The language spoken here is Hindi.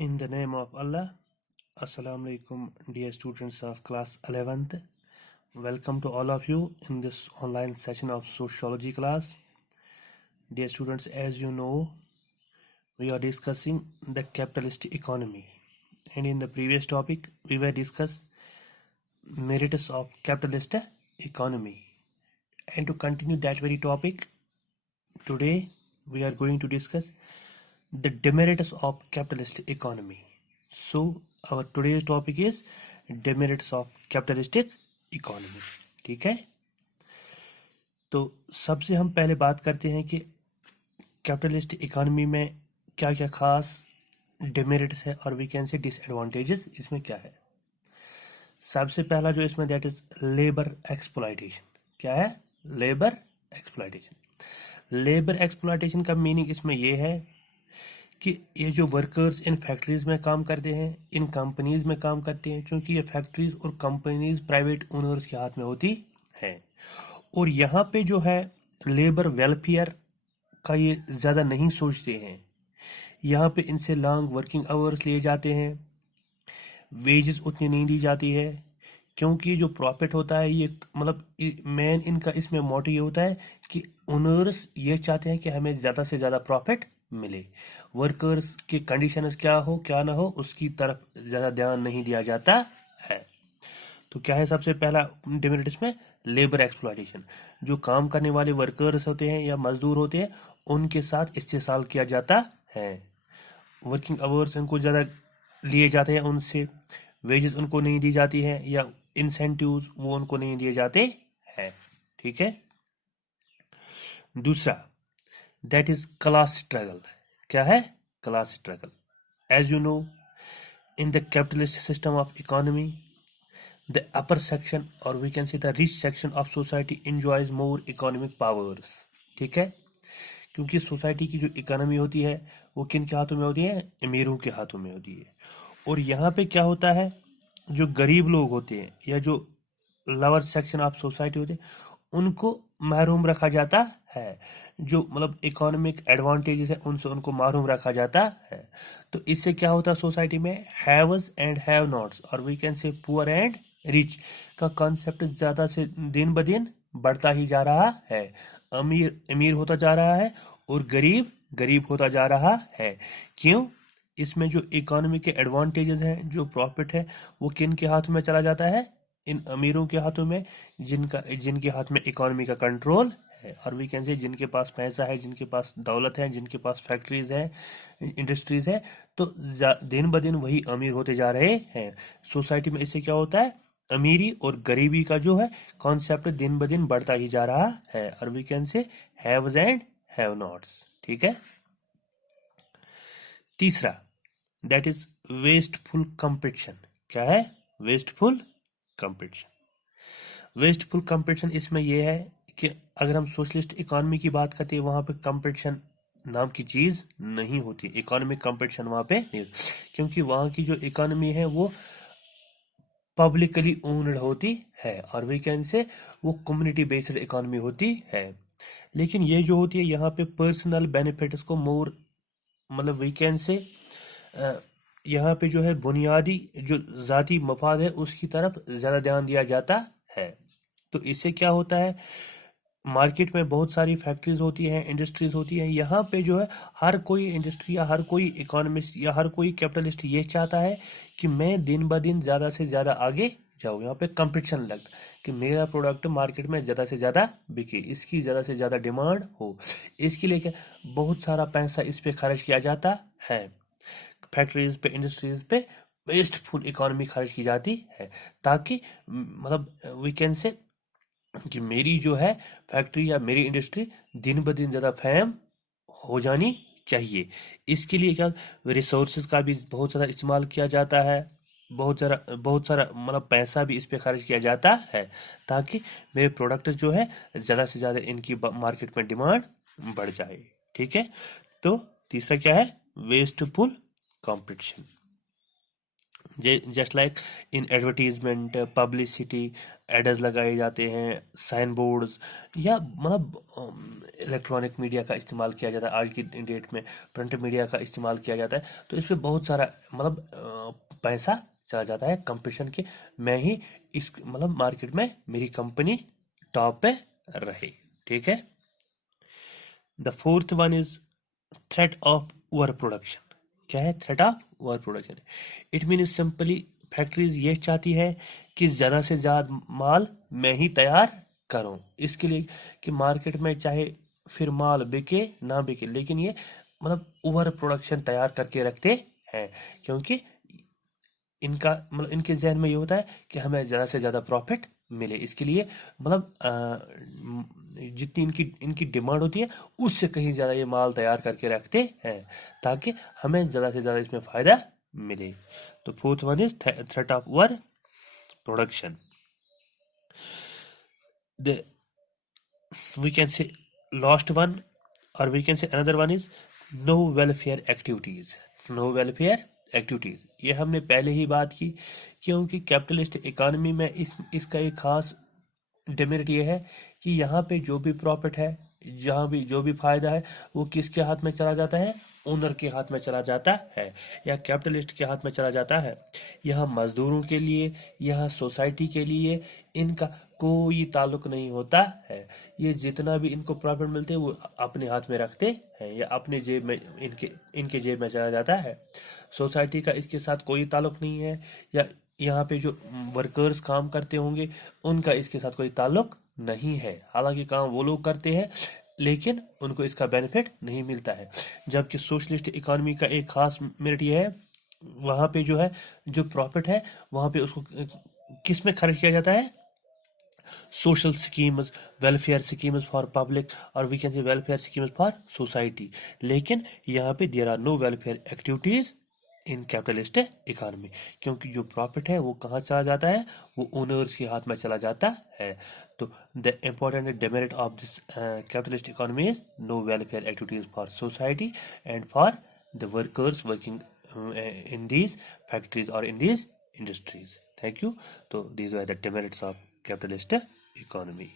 In the name of Allah, Assalamu alaikum, dear students of class 11th. Welcome to all of you in this online session of sociology class. Dear students, as you know, we are discussing the capitalist economy. And in the previous topic, we were discuss merits of capitalist economy. And to continue that very topic, today we are going to discuss the demerits of capitalist economy. So our today's topic is demerits of capitalistic economy. ठीक है, तो सबसे हम पहले बात करते हैं कि कैपिटलिस्ट इकोनॉमी में क्या क्या खास डिमेरिट्स है और वी कैन से डिसएडवांटेजेस इसमें क्या है। सबसे पहला जो इसमें दैट इज लेबर एक्सप्लॉयटेशन। क्या है? Labour exploitation. लेबर एक्सप्लॉयटेशन का मीनिंग इसमें यह है कि ये जो वर्कर्स इन फैक्ट्रीज में काम करते हैं, इन कंपनीज में काम करते हैं, क्योंकि ये फैक्ट्रीज और कंपनीज प्राइवेट ओनर्स के हाथ में होती है और यहाँ पे जो है लेबर वेलफेयर का ये ज़्यादा नहीं सोचते हैं। यहाँ पे इनसे लॉन्ग वर्किंग आवर्स लिए जाते हैं, वेजेस उतनी नहीं दी जाती है, क्योंकि जो प्रॉफिट होता है ये मतलब मेन इनका इसमें मोटिव ये होता है कि ओनर्स ये चाहते हैं कि हमें ज़्यादा से ज़्यादा प्रॉफिट मिले। वर्कर्स की कंडीशंस क्या हो क्या ना हो उसकी तरफ ज़्यादा ध्यान नहीं दिया जाता है। तो क्या है सबसे पहला डिमेरिट इसमें? Labour exploitation. जो काम करने वाले वर्कर्स होते हैं या मजदूर होते हैं उनके साथ इस्तेसाल किया जाता है, वर्किंग आवर्स उनको ज़्यादा लिए जाते हैं, उनसे वेजेस उनको नहीं दी जाती है या इंसेंटिव्स वो उनको नहीं दिए जाते हैं। ठीक है। दूसरा दैट इज क्लास स्ट्रगल। क्या है? Class struggle. As you know, in the capitalist system of economy the upper section और we can see the rich section of society enjoys more economic powers. ठीक है, क्योंकि सोसाइटी की जो इकोनॉमी होती है वो किन के हाथों में होती है? अमीरों के हाथों में होती है। और यहाँ पे क्या होता है, जो गरीब लोग होते हैं या जो लोअर सेक्शन ऑफ सोसाइटी होते हैं उनको महरूम रखा जाता है। जो मतलब इकोनॉमिक एडवांटेजेस है उनसे उनको महरूम रखा जाता है। तो इससे क्या होता है सोसाइटी में? हैव्स एंड हैव नॉट्स और we can say poor and rich का कॉन्सेप्ट ज़्यादा से दिन ब दिन बढ़ता ही जा रहा है। अमीर अमीर होता जा रहा है और गरीब गरीब होता जा रहा है। क्यों? इसमें जो इकोनॉमी के एडवांटेजेस हैं, जो प्रॉफिट है, वो किन के हाथ में चला जाता है? इन अमीरों के हाथों में, जिनके हाथ में इकोनॉमी का कंट्रोल है। और वी कैन से जिनके पास पैसा है, जिनके पास दौलत है, जिनके पास फैक्ट्रीज है, इंडस्ट्रीज है, तो दिन ब दिन वही अमीर होते जा रहे हैं। सोसाइटी में इससे क्या होता है? अमीरी और गरीबी का जो है कॉन्सेप्ट दिन ब दिन बढ़ता ही जा रहा है। और we can say haves and have nots. ठीक है। तीसरा दैट इज वेस्टफुल कंपटीशन। क्या है? Wasteful competition. वेस्टफुल कंपटीशन इसमें यह है कि अगर हम सोशलिस्ट इकोनॉमी की बात करते हैं वहां पे कंपटीशन नाम की चीज नहीं होती, इकोनॉमिक कंपटीशन वहां पे नहीं, क्योंकि वहां की जो इकोनॉमी है वो पब्लिकली ओन्ड होती है और वी कैन से वो कम्युनिटी बेस्ड इकोनॉमी होती है। लेकिन ये जो होती है यहाँ पे पर्सनल बेनिफिट्स को मोर मतलब वी कैन से यहाँ पे जो है बुनियादी जो ज़ाती मफाद है उसकी तरफ ज़्यादा ध्यान दिया जाता है। तो इससे क्या होता है, मार्केट में बहुत सारी फैक्ट्रीज होती हैं, इंडस्ट्रीज होती हैं, यहाँ पे जो है हर कोई इंडस्ट्री या हर कोई इकोनॉमिस्ट या हर कोई कैपिटलिस्ट ये चाहता है कि मैं दिन ब दिन ज़्यादा से ज़्यादा आगे जाऊँ। यहाँ पे कंपटीशन लगता कि मेरा प्रोडक्ट मार्केट में ज़्यादा से ज़्यादा बिके, इसकी ज़्यादा से ज़्यादा डिमांड हो। इसके लिए क्या बहुत सारा पैसा इस पे खर्च किया जाता है, फैक्ट्रीज पे, इंडस्ट्रीज पे वेस्टफुल इकोनॉमी खर्च की जाती है, ताकि मतलब वी कैन से कि मेरी जो है फैक्ट्री या मेरी इंडस्ट्री दिन ब दिन ज़्यादा फेम हो जानी चाहिए। इसके लिए क्या रिसोर्सेज का भी बहुत ज़्यादा इस्तेमाल किया जाता है, बहुत सारा मतलब पैसा भी इस पे खर्च किया जाता है, ताकि मेरे प्रोडक्ट जो है ज़्यादा से ज़्यादा इनकी मार्केट में डिमांड बढ़ जाए। ठीक है। तो तीसरा क्या है? Wasteful competition. Just like in advertisement, publicity, ads लगाए जाते हैं, साइन बोर्ड्स, या मतलब इलेक्ट्रॉनिक मीडिया का इस्तेमाल किया जाता है। आज की डेट में प्रिंट मीडिया का इस्तेमाल किया जाता है, तो इस पे बहुत सारा मतलब पैसा चला जाता है कंपटीशन के। मैं ही इस मतलब मार्केट में मेरी कंपनी टॉप पे रहे। ठीक है। The fourth one is threat of over production. क्या है threat of over production? It mean simply factories ये चाहती है कि ज़्यादा से ज़्यादा माल मैं ही तैयार करूं, इसके लिए कि मार्केट में चाहे फिर माल बिके ना बिके, लेकिन ये मतलब ओवर प्रोडक्शन तैयार करके रखते हैं, क्योंकि इनका मतलब इनके जहन में ये होता है कि हमें ज़्यादा से ज़्यादा प्रॉफिट मिले। इसके लिए मतलब जितनी इनकी इनकी डिमांड होती है उससे कहीं ज़्यादा ये माल तैयार करके रखते हैं, ताकि हमें ज़्यादा से ज़्यादा इसमें फ़ायदा मिले। तो fourth one is threat of over production. The we can say last one, or we can say another one is no welfare activities। no welfare activities ये हमने पहले ही बात की, क्योंकि कैपिटलिस्ट इकोनॉमी में इसका एक खास डिमेरिट ये है कि यहाँ पे जो भी प्रॉफिट है, जहाँ भी जो भी फायदा है, वो किसके हाथ में चला जाता है? ओनर के हाथ में चला जाता है, या कैपिटलिस्ट के हाथ में चला जाता है। यहाँ मजदूरों के लिए, यहाँ सोसाइटी के लिए इनका कोई ताल्लुक नहीं होता है। ये जितना भी इनको प्रॉफिट मिलते हैं वो अपने हाथ में रखते हैं, या अपने जेब में इनके जेब में चला जाता है। सोसाइटी का इसके साथ कोई ताल्लुक नहीं है, या यहाँ पे जो वर्कर्स काम करते होंगे उनका इसके साथ कोई ताल्लुक नहीं है। हालांकि काम वो लोग करते हैं, लेकिन उनको इसका बेनिफिट नहीं मिलता है। जबकि सोशलिस्ट इकोनॉमी का एक खास मेरिट ये है, वहाँ पे जो है जो प्रॉफिट है वहाँ पे उसको किस में खर्च किया जाता है? social schemes, welfare schemes for public, or we can say welfare schemes for society। लेकिन यहाँ पे there are no welfare activities in capitalist economy, क्योंकि जो प्रॉफिट है वो कहाँ चला जाता है? वो ओनर्स के हाथ में चला जाता है। तो the important demerit of this capitalist economy is no welfare activities for society and for the workers working in these factories और in these industries. Thank you. तो these are the demerits of capitalist economy।